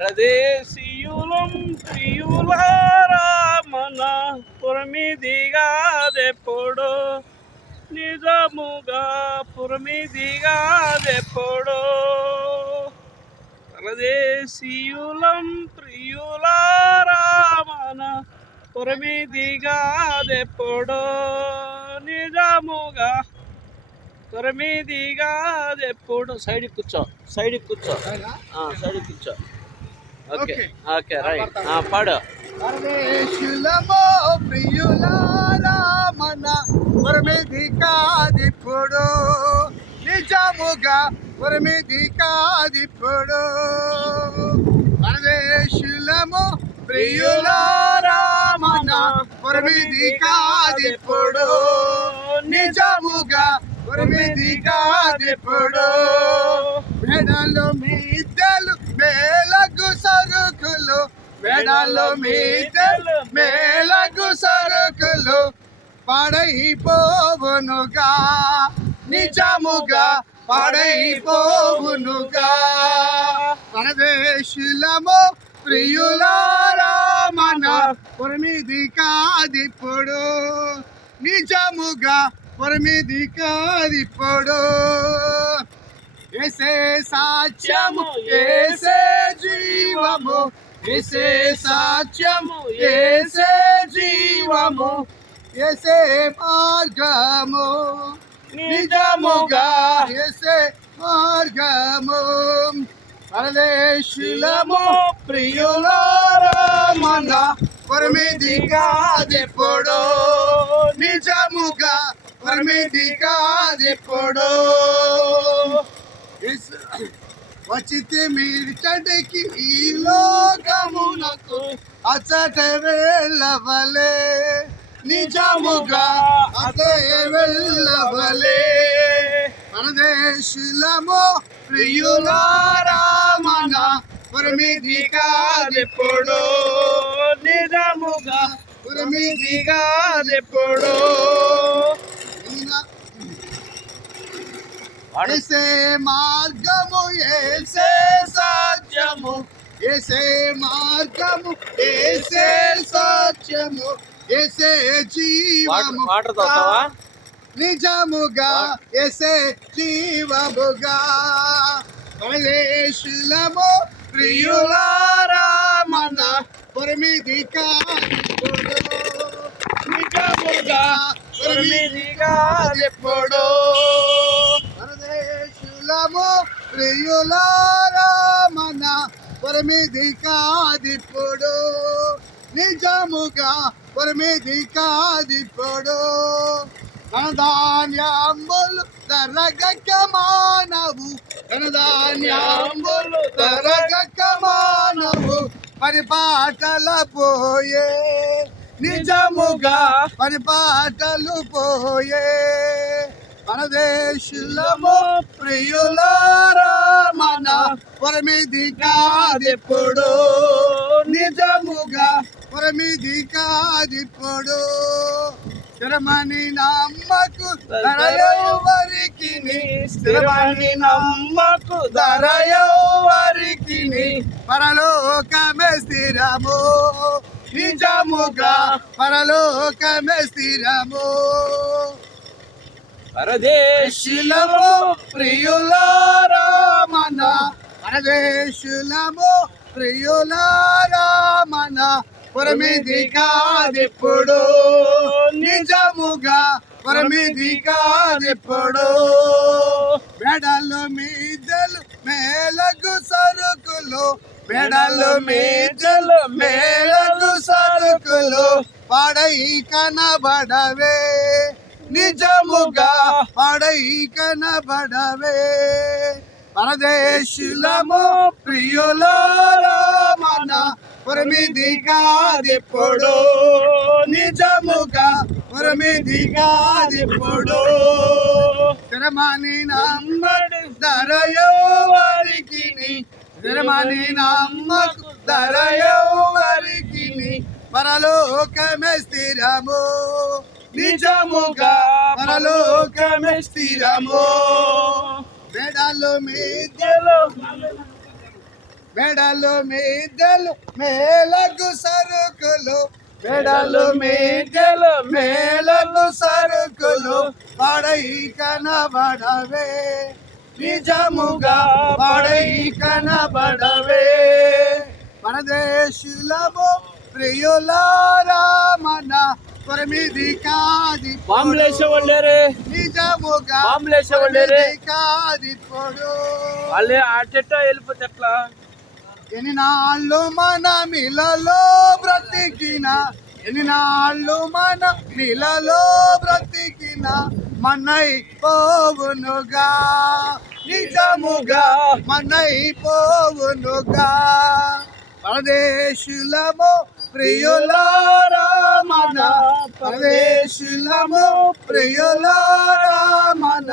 పరదేశీయులం ప్రియులారా మన పురమిదిగాదెప్పుడు నిజముగా పురమిదిగాదెప్పుడు పరదేశీయులం ప్రియులారా మన పురమిదిగాదెప్పుడు నిజముగా పురమిదిగాదెప్పుడు సైడ్కి కూర్చో సైడ్కి కూర్చో ఓకే ఓకే రైట్ పాడు పరదేశులమో ప్రియులారా మన పురమిది కాదిప్పుడు నిజముగా పురమిది కాదిప్పుడు పరదేశులమో ప్రియులారా మన పురమిది కాదిప్పుడు నిజముగా పురమిది కాదిప్పుడు మెడలు మీదలు మేలకు సరుకులు మెడలు మీదలు మేలకు సరుకులు పడైపోవునుగా నిజముగా పడైపోవునుగా పరదేశులము ప్రియులారా మన పురమిది కాదిప్పుడు నిజముగా పురమిది కాదిప్పుడు యేసే సాక్ష్యము యేసే జీవము యేసే సాక్ష్యము యేసే జీవము యేసే మార్గము నిజముగా యేసే మార్గము పరదేశులము ప్రియులారా మన పురమిది కాదెప్పుడు నిజముగా పురమిది కాదెప్పుడు వచ్చితే మీరు చడికి ఈ లోకమునకు అచట వెళ్ళవలే నిజముగా అటే వెళ్ళవలే పరదేశులము ప్రియులారా మన పురమిది కాదెప్పుడు నిజముగా పురమిది కాదెప్పుడు యేసే మార్గము యేసే సాధ్యము యేసే మార్గము యేసే సాధ్యము యేసే జీవము నిజముగా యేసే జీవముగా పరదేశులము ప్రియులారా మన పురమిది కాదెప్పుడు నిజముగా పురమిది కాదెప్పుడు పరదేశులము ప్రియులారా మన పురమిది కాదిప్పుడు నిజముగా పురమిది కాదిప్పుడు ధనధాన్యంబులు ధరగక మానవు ధనధాన్యంబులు ధరగక మానవు పరిపాటల పోయే నిజముగా పరిపాటలు పోయే పరదేశులము ప్రియులారా మన పురమిది కాదెప్పుడు నిజముగా పురమిది కాదిప్పుడు స్థిరమని నమ్మకు ధరయెవ్వరికి స్థిరమని నమ్మకు ధరయెవ్వరికి పరలోకమే స్థిరము నిజముగా పరలోకమే స్థిరము పరదేశులము ప్రియులారా మన పరదేశులము ప్రియులారా మన పురమిది కాదెప్పుడు నిజముగా పురమిది కాదెప్పుడు మెడలు మీదలు మేలకు సరుకులు మెడలు మీదలు మేలకు సరుకులు పడై కనబడవే నిజముగా పడై కనబడవే పరదేశులము ప్రియులారా మన పురమిది కాదెప్పుడు నిజముగా పురమిది కాదెప్పుడు స్థిరమని నమ్మడు ధరయెవ్వరికి స్థిరమని నమ్మకు ధరయెవ్వరికి పరలోకమే స్థిరము నిజముగా పరలోకమే స్థిరము మెడలు మీదలు మెడలు మీదలు మేలకు సరుకులు మెడలు మీదలు మేలకు సరుకులు పడై కనబడవే నిజముగా పడై కనబడవే పరదేశులము ప్రియులారా మన పరమిది కాది బాంబులేసే వాళ్ళేరే నిజముగా బాంబులేసే వాళ్ళేరే కాదిప్పుడు వాళ్ళే అట్టెట్ట వెళ్ళిపోతే ఎట్లా ఎన్ని నాళ్ళు మన మిలలో బ్రతికిన ఎన్ని నాళ్ళు మన మిలలో బ్రతికిన మనై పోవునుగా నిజముగా మనై పోవునుగా పరదేశులము ప్రియులారా మన పరదేశులము ప్రియులారా మన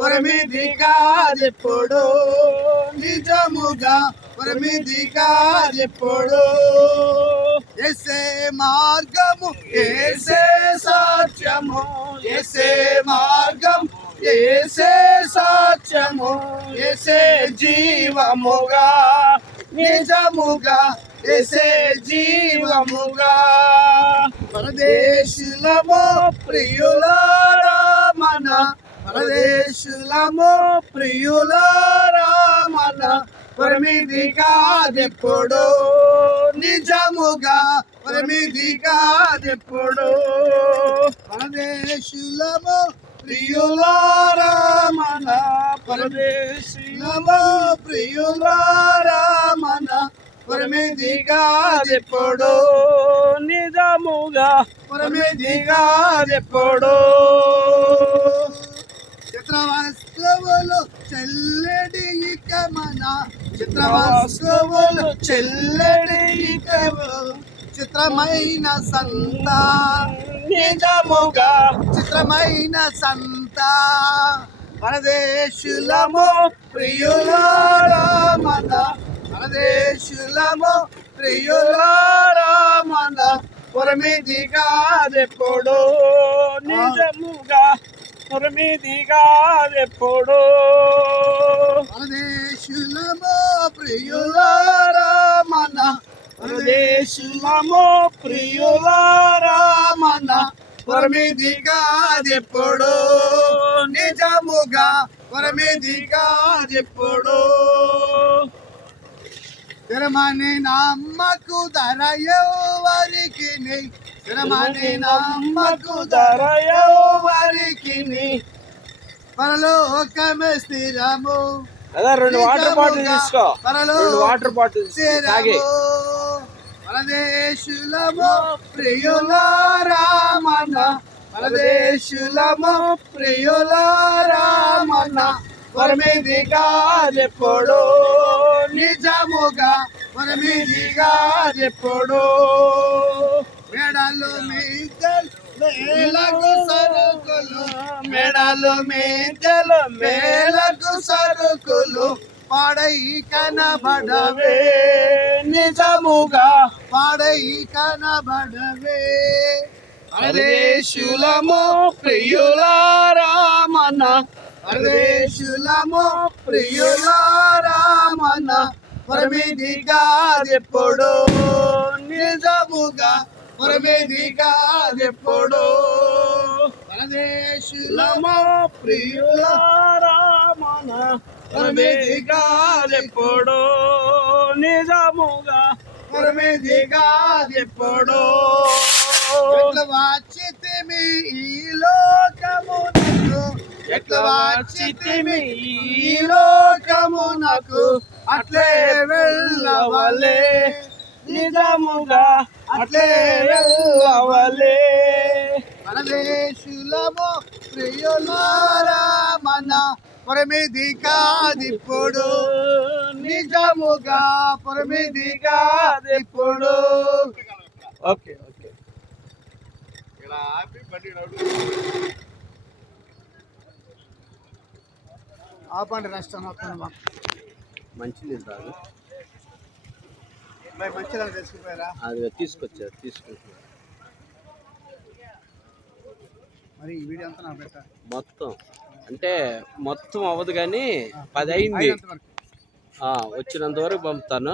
పరమిది కాదెప్పుడు నిజముగా పరమిది కాదెప్పుడు ఎసే మార్గము ఎసే సత్యము ఎసే మార్గం ఎసే సత్యము ఎసే జీవముగా నిజముగా ఎసే జీవముగా పరదేశులము ప్రియులారా మన పరదేశులము ప్రియులారా మన పరమిది కాదెప్పుడు నిజముగా పరమిది కాదెప్పుడు పరదేశులము ప్రియులారా మన పరదేశులము ప్రియులారా మన పరమిది కాదెప్పుడు నిజముగా పరమిది కాదెప్పుడు చిత్రవస్తువులు చెల్లెడి ఇక మన చిత్రవస్తువులు చెల్లెడి ఇక చిత్రమైన సంత నిజముగా చిత్రమైన సంత పరదేశులము ప్రియులారా మన పరదేశులము ప్రియులారా మన పరమిది కాదెప్పుడు నిజముగా పరమిది కాదెప్పుడు పరదేశులము ప్రియులారా మన పరదేశులము ప్రియులారా మన పరమిది కాదెప్పుడు నిజముగా పరమిది కాదెప్పుడు స్థిరమని నమ్మకు ధర ఎవరికి స్థిరమని నమ్మకు ధర ఎవరికి పరలోకమే స్థిరము అదే 2 వాటర్ బాటిల్ తీసుకో 2 వాటర్ బాటిల్ తాగి పరదేశులము ప్రియులారా మన పరదేశులము ప్రియులారా మన పరమిది కాదెప్పుడు నిజముగా పరమిది కాదెప్పుడు మెడలు మీదలు మేలకు సరుకులు మెడలు మీదలు మేలకు సరుకులు పాడై కనబడవే నిజముగా పాడై కనబడవే పరదేశులము ప్రియులారా మన పరదేశులము ప్రియులారా మన పరమిది కాదెప్పుడు నిజముగా పరమిది కాదెప్పుడు పరదేశులము ప్రియులారా మన పరమిది కాదెప్పుడు నిజముగా పరమిది కాదెప్పుడు ఎట్లా వాచితిమి ఈ లోకమునకు ఎట్లా వాచితిమి ఈ లోకమునకు అట్లే వెళ్ళవలే నిజముగా అట్లే వెళ్ళవలే పరదేశులము ప్రియులారా మన పరమిది కాదిప్పుడు నిజముగా పరమిది కాదిప్పుడు ఓకే ఓకే ఆపండి నష్టం వస్తాను మంచి నీళ్ళు తాగు మంచిగా తెచ్చుకుపోయారా అది తీసుకొచ్చారు మరి ఈ వీడియో అంతా నా పెట్టా మొత్తం అంటే మొత్తం అవ్వదు కానీ 10 అయింది వచ్చినంత వరకు పంపుతాను.